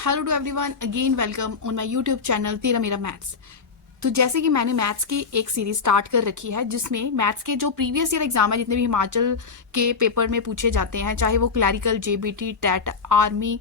Hello to everyone, again welcome on my YouTube channel तेरा मेरा maths. तो जैसे कि मैंने मैथ्स की एक सीरीज स्टार्ट कर रखी है जिसमें मैथ्स के जो प्रीवियस ईयर एग्जाम है, जितने भी हिमाचल के पेपर में पूछे जाते हैं, चाहे वो क्लैरिकल, जेबीटी, टेट, आर्मी,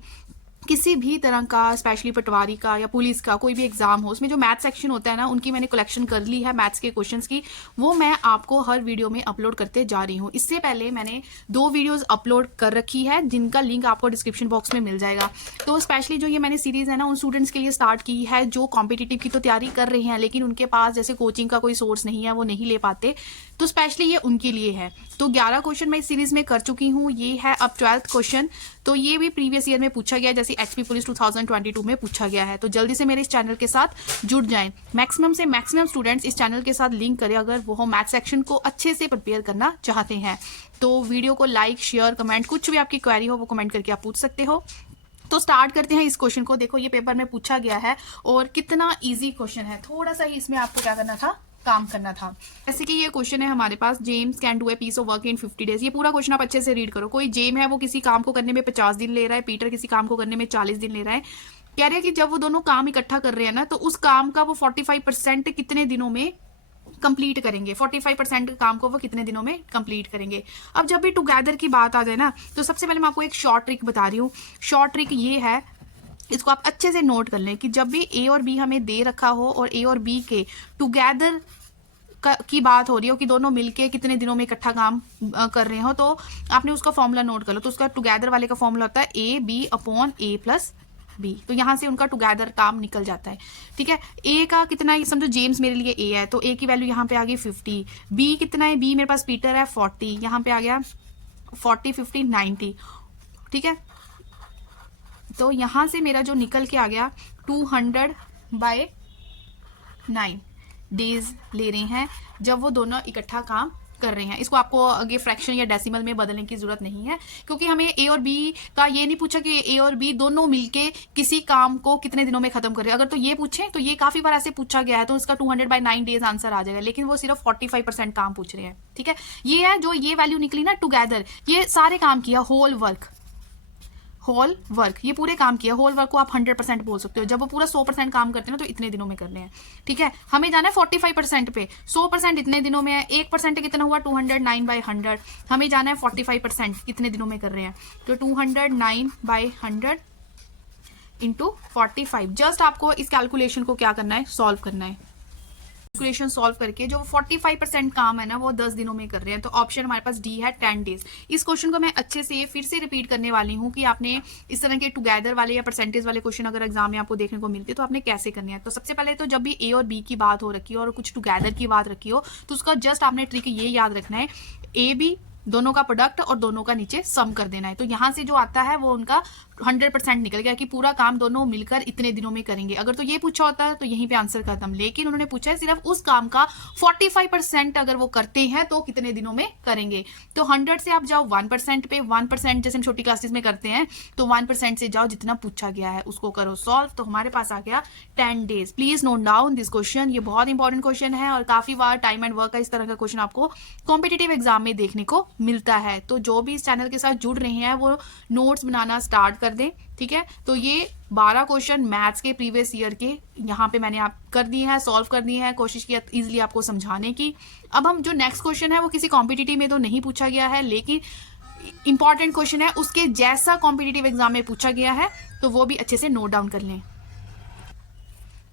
किसी भी तरह का, स्पेशली पटवारी का या पुलिस का कोई भी एग्जाम हो, उसमें जो मैथ सेक्शन होता है ना, उनकी मैंने कलेक्शन कर ली है मैथ्स के क्वेश्चंस की। वो मैं आपको हर वीडियो में अपलोड करते जा रही हूँ। इससे पहले मैंने 2 वीडियोस अपलोड कर रखी है जिनका लिंक आपको डिस्क्रिप्शन बॉक्स में मिल जाएगा। तो स्पेशली जो ये मैंने सीरीज है ना, उन स्टूडेंट्स के लिए स्टार्ट की है जो कॉम्पिटिटिव की तो तैयारी कर रहे हैं लेकिन उनके पास जैसे कोचिंग का कोई सोर्स नहीं है, वो नहीं ले पाते, तो स्पेशली ये उनके लिए है। तो 11 क्वेश्चन मैं इस सीरीज में कर चुकी हूँ। ये है अब 12th क्वेश्चन। तो ये भी प्रीवियस ईयर में पूछा गया, जैसे एचपी पुलिस 2022 में पूछा गया है। तो जल्दी से मेरे इस चैनल के साथ जुड़ जाएं। मैक्सिमम से मैक्सिमम स्टूडेंट्स इस चैनल के साथ लिंक करें अगर वो मैथ सेक्शन को अच्छे से प्रिपेयर करना चाहते हैं। तो वीडियो को लाइक, शेयर, कमेंट, कुछ भी आपकी क्वेरी हो वो कमेंट करके आप पूछ सकते हो। तो स्टार्ट करते हैं इस क्वेश्चन को। देखो, ये पेपर में पूछा गया है और कितना इजी क्वेश्चन है। थोड़ा सा ही इसमें आपको क्या करना था, काम करना था। जैसे कि ये क्वेश्चन है हमारे पास, James can do a piece of work in 50 days. ये पूरा क्वेश्चन आप अच्छे से रीड करो। कोई जेम है, वो किसी काम को करने में 50 दिन ले रहा है, पीटर किसी काम को करने में 40 दिन ले रहा है। कह रहे हैं कि जब वो दोनों काम इकट्ठा कर रहे हैं ना, तो उस काम का वो 45% कितने दिनों में कंप्लीट करेंगे। 45% काम को वो कितने दिनों में कंप्लीट करेंगे। अब जब भी टुगेदर की बात आ जाए ना, तो सबसे पहले मैं आपको एक शॉर्ट ट्रिक बता रही हूँ। शॉर्ट ट्रिक ये है, इसको आप अच्छे से नोट कर लें कि जब भी ए और बी हमें दे रखा हो और ए और बी के टुगेदर की बात हो रही हो कि दोनों मिलके कितने दिनों में इकट्ठा काम कर रहे हो, तो आपने उसका फॉर्मूला नोट कर लो। तो उसका टुगेदर वाले का फॉर्मूला होता है A B upon A plus B. तो यहाँ से उनका टुगेदर काम निकल जाता है। ठीक है, ए का कितना है, समझो जेम्स मेरे लिए ए है, तो ए की वैल्यू यहाँ पे आ गई 50। बी कितना है, बी मेरे पास पीटर है 40, यहाँ पे आ गया 40 50 90। ठीक है, तो यहाँ से मेरा जो निकल के आ गया 200/9 डेज ले रहे हैं जब वो दोनों इकट्ठा काम कर रहे हैं। इसको आपको आगे फ्रैक्शन या डेसिमल में बदलने की जरूरत नहीं है, क्योंकि हमें ए और बी का ये नहीं पूछा कि ए और बी दोनों मिलके किसी काम को कितने दिनों में खत्म करें। अगर तो ये पूछे तो ये काफी बार ऐसे पूछा गया है, तो इसका 200/9 डेज आंसर आ जाएगा, लेकिन वो सिर्फ 45% काम पूछ रहे हैं। ठीक है, ये है जो ये वैल्यू निकली ना टुगेदर, ये सारे काम किया, होल वर्क, ये पूरे काम किया। होल वर्क को आप 100% बोल सकते हो। जब वो पूरा 100% काम करते हैं ना, तो इतने दिनों में करने हैं। ठीक है, हमें जाना है 45% पे। 100% इतने दिनों में है, 1% कितना हुआ 209/100। हमें जाना है 45% कितने दिनों में कर रहे हैं, तो 209/100 इंटू 45। जस्ट आपको इस कैलकुलेशन को क्या करना है, सॉल्व करना है। कैलकुलेशन सॉल्व करके जो 45% काम है ना, वो 10 दिनों में कर रहे हैं। तो ऑप्शन हमारे पास डी है, 10 डेज। इस क्वेश्चन को मैं अच्छे से फिर से रिपीट करने वाली हूँ कि आपने इस तरह के टुगेदर वाले या परसेंटेज वाले क्वेश्चन अगर एग्जाम में आपको देखने को मिलते तो आपने कैसे करने हैं। तो सबसे पहले तो जब भी ए और बी की बात हो रखी हो और कुछ टुगेदर की बात रखी हो, तो उसका जस्ट आपने ट्रिक ये याद रखना है, ए बी दोनों का प्रोडक्ट और दोनों का नीचे सम कर देना है। तो यहाँ से जो आता है वो उनका 100% निकल गया कि पूरा काम दोनों मिलकर इतने दिनों में करेंगे। अगर तो ये पूछा होता है तो यहीं पे आंसर खत्म, लेकिन उन्होंने पूछा है सिर्फ उस काम का 45% अगर वो करते हैं तो कितने दिनों में करेंगे। तो 100 से आप जाओ 1% पे। 1% जैसे हम छोटी क्लासेस में करते हैं, तो 1% से जाओ, जितना पूछा गया है उसको करो सॉल्व। तो हमारे पास आ गया 10 days. Please note down this question, ये बहुत इंपॉर्टेंट क्वेश्चन है और काफी बार टाइम एंड वर्क का इस तरह का क्वेश्चन आपको कॉम्पिटिटिव एग्जाम में देखने को मिलता है। तो जो भी इस चैनल के साथ जुड़ रहे हैं वो नोट्स बनाना स्टार्ट कर दें। ठीक है, तो ये 12 क्वेश्चन मैथ्स के प्रीवियस ईयर के यहाँ पे मैंने आप कर दिए हैं, सॉल्व कर दिए हैं, कोशिश की इजीली आपको समझाने की। अब हम जो नेक्स्ट क्वेश्चन है वो किसी कॉम्पिटिटिव में तो नहीं पूछा गया है, लेकिन इंपॉर्टेंट क्वेश्चन है, उसके जैसा कॉम्पिटिटिव एग्जाम में पूछा गया है, तो वो भी अच्छे से नोट डाउन कर लें।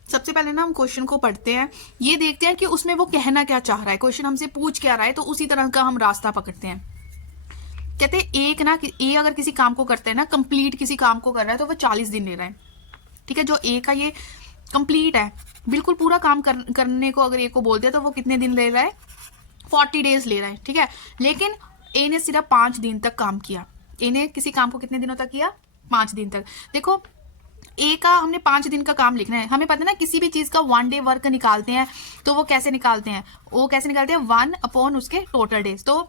सबसे पहले ना हम क्वेश्चन को पढ़ते हैं, ये देखते हैं कि उसमें वो कहना क्या चाह रहा है, क्वेश्चन हमसे पूछ क्या रहा है, तो उसी तरह का हम रास्ता पकड़ते हैं। कहते हैं एक ना, ए अगर किसी काम को करता है ना, कंप्लीट किसी काम को कर रहा है, तो वो 40 दिन ले रहा है। ठीक है, जो ए का ये कंप्लीट है, बिल्कुल पूरा काम करने को अगर ए को बोलते हैं तो वो कितने दिन ले रहा है, 40 डेज ले रहा है। ठीक है, लेकिन ए ने सिर्फ 5 दिन तक काम किया। ए ने किसी काम को कितने दिनों तक किया, 5 दिन तक। देखो, ए का हमने 5 दिन का काम लिखना है। हमें पता है ना, किसी भी चीज का 1 डे वर्क निकालते हैं तो वो कैसे निकालते हैं, 1 अपॉन उसके टोटल डेज। तो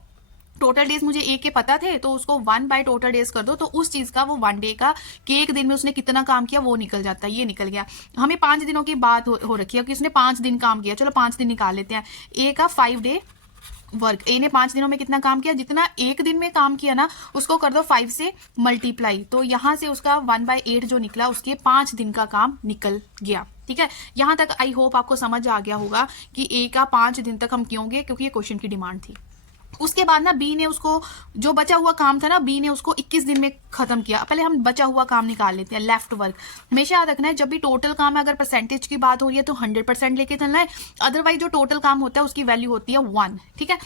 टोटल डेज मुझे ए के पता थे, तो उसको 1/टोटल डेज कर दो, तो उस चीज का वो 1 डे का कि एक दिन में उसने कितना काम किया वो निकल जाता है। ये निकल गया। हमें 5 दिनों की बात हो रखी है कि उसने 5 दिन काम किया, चलो 5 दिन निकाल लेते हैं। ए का 5 डे वर्क। ए ने 5 दिनों में कितना काम किया, जितना एक दिन में काम किया ना उसको कर दो 5 से मल्टीप्लाई, तो यहाँ से उसका 1/8 जो निकला उसके 5 दिन का काम निकल गया। ठीक है, यहाँ तक आई होप आपको समझ आ गया होगा कि ए का 5 दिन तक हम क्यों गए, क्योंकि ये क्वेश्चन की डिमांड थी। उसके बाद ना बी ने उसको जो बचा हुआ काम था ना, बी ने उसको 21 दिन में खत्म किया। पहले हम बचा हुआ काम निकाल लेते हैं, लेफ्ट वर्क। हमेशा याद रखना है जब भी टोटल काम है, अगर परसेंटेज की बात हो रही है तो 100% लेके चलना है, अदरवाइज जो टोटल काम होता है उसकी वैल्यू होती है 1। ठीक है,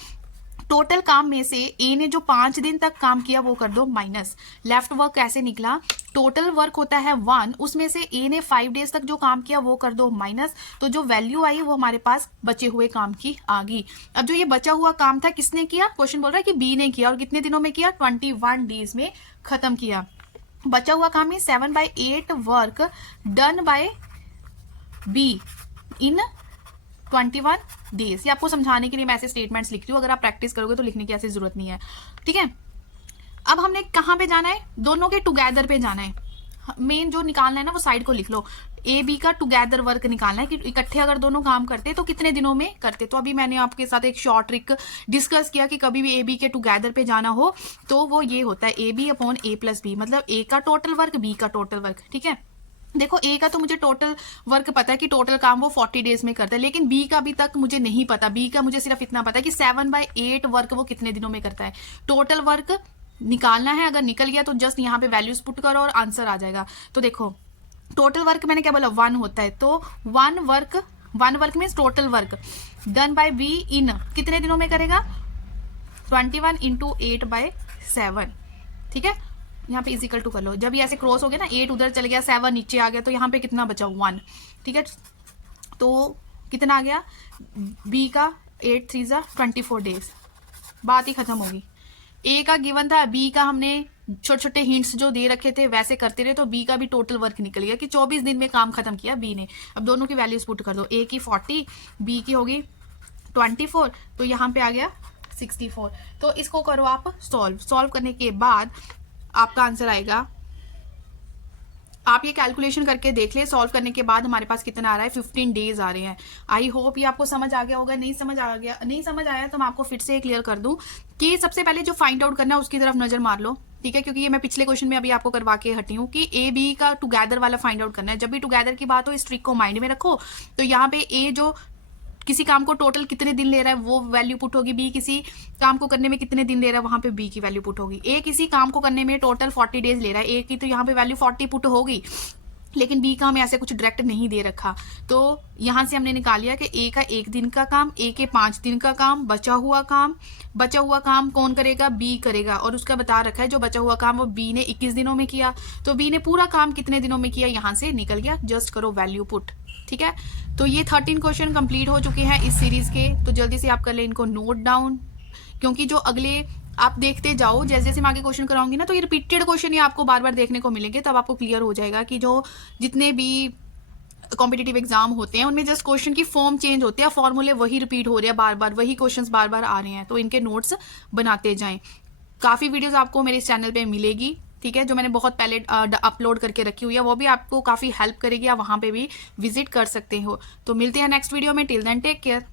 टोटल काम में से ए ने जो 5 दिन तक काम किया वो कर दो माइनस। लेफ्ट वर्क कैसे निकला, टोटल वर्क होता है 1, उसमें से ए ने 5 डेज तक जो काम किया वो कर दो माइनस, तो जो वैल्यू आई वो हमारे पास बचे हुए काम की आ गई। अब जो ये बचा हुआ काम था किसने किया, क्वेश्चन बोल रहा है कि बी ने किया, और कितने दिनों में किया, 21 डेज में खत्म किया। बचा हुआ काम में 7/8 work done by be in 21 days. ये आपको समझाने के लिए मैं ऐसे स्टेटमेंट्स लिख रही हूँ, अगर आप प्रैक्टिस करोगे तो लिखने की ऐसी जरूरत नहीं है। ठीक है, अब हमने कहाँ पे जाना है, दोनों के टुगेदर पे जाना है। मेन जो निकालना है ना वो साइड को लिख लो, ए बी का टुगेदर वर्क निकालना है कि इकट्ठे अगर दोनों काम करते तो कितने दिनों में करते। तो अभी मैंने आपके साथ एक शॉर्ट ट्रिक डिस्कस किया कि कभी भी ए बी के टुगेदर पे जाना हो तो वो ये होता है A B upon A plus B, मतलब ए का टोटल वर्क बी का टोटल वर्क। ठीक है, देखो ए का तो मुझे टोटल वर्क पता है कि टोटल काम वो 40 डेज में करता है, लेकिन बी का अभी तक मुझे नहीं पता। बी का मुझे सिर्फ इतना पता है कि 7/8 वर्क वो कितने दिनों में करता है। टोटल वर्क निकालना है, अगर निकल गया तो जस्ट यहाँ पे वैल्यूज पुट करो और आंसर आ जाएगा। तो देखो टोटल वर्क मैंने क्या बोला 1 होता है, तो 1 work means total work done by be in कितने दिनों में करेगा, 21 × 8/7। ठीक है, यहाँ पे इजिकल टू कर लो, जब ये ऐसे क्रॉस हो गया ना, 8 उधर चल गया 7 नीचे आ गया, तो यहाँ पे कितना बचा 1। ठीक है, तो कितना आ गया, बी का 8 3 24 डेज, बात ही खत्म होगी। ए का गिवन था, बी का हमने छोटे छोटे हिंट्स जो दे रखे थे वैसे करते रहे, तो बी का भी टोटल वर्क निकल गया कि 24 दिन में काम खत्म किया बी ने। अब दोनों की वैल्यूज पुट कर दो, ए की 40, बी की होगी 24, तो यहाँ पे आ गया 64। तो इसको करो आप सॉल्व करने के बाद आपका आंसर आएगा, आप ये कैलकुलेशन करके देख ले, सॉल्व करने के बाद हमारे पास कितना आ रहा है, 15 डेज आ रहे हैं। आई होप ये आपको समझ आ गया होगा। नहीं समझ आया तो मैं आपको फिर से क्लियर कर दूं कि सबसे पहले जो फाइंड आउट करना है उसकी तरफ नजर मार लो। ठीक है, क्योंकि ये मैं पिछले क्वेश्चन में अभी आपको करवा के हटी हूँ कि ए बी का टुगेदर वाला फाइंड आउट करना है। जब भी टुगेदर की बात हो इस ट्रिक को माइंड में रखो, तो यहाँ पे ए जो किसी काम को टोटल कितने दिन ले रहा है वो वैल्यू पुट होगी, बी किसी काम को करने में कितने दिन ले रहा है वहां पे बी की वैल्यू पुट होगी। ए किसी काम को करने में टोटल 40 डेज ले रहा है, ए की तो यहाँ पे वैल्यू 40 पुट होगी, लेकिन बी का हमें ऐसे कुछ डायरेक्ट नहीं दे रखा, तो यहां से हमने निकाल लिया कि ए का 1 दिन का काम, ए के 5 दिन का काम, बचा हुआ काम कौन करेगा, बी करेगा, और उसका बता रखा है जो बचा हुआ काम वो बी ने 21 दिनों में किया, तो बी ने पूरा काम कितने दिनों में किया यहां से निकल गया। जस्ट करो वैल्यू पुट। ठीक है, तो ये 13 क्वेश्चन कंप्लीट हो चुके हैं इस सीरीज के, तो जल्दी से आप कर ले इनको नोट डाउन, क्योंकि जो अगले आप देखते जाओ जैसे जैसे मैं आगे क्वेश्चन कराऊंगी ना, तो ये रिपीटेड क्वेश्चन ही आपको बार बार देखने को मिलेंगे, तब आपको क्लियर हो जाएगा कि जो जितने भी कॉम्पिटिटिव एग्जाम होते हैं उनमें जस्ट क्वेश्चन की फॉर्म चेंज होती है, फॉर्मूले वही रिपीट हो रहे हैं बार बार, वही क्वेश्चंस बार बार आ रहे हैं, तो इनके नोट्स बनाते जाएं। काफ़ी वीडियोस आपको मेरे इस चैनल पे मिलेगी। ठीक है, जो मैंने बहुत पहले अपलोड करके रखी हुई है वो भी आपको काफ़ी हेल्प करेगी, आप वहाँ पे भी विजिट कर सकते हो। तो मिलते हैं नेक्स्ट वीडियो में, टिल देन टेक केयर।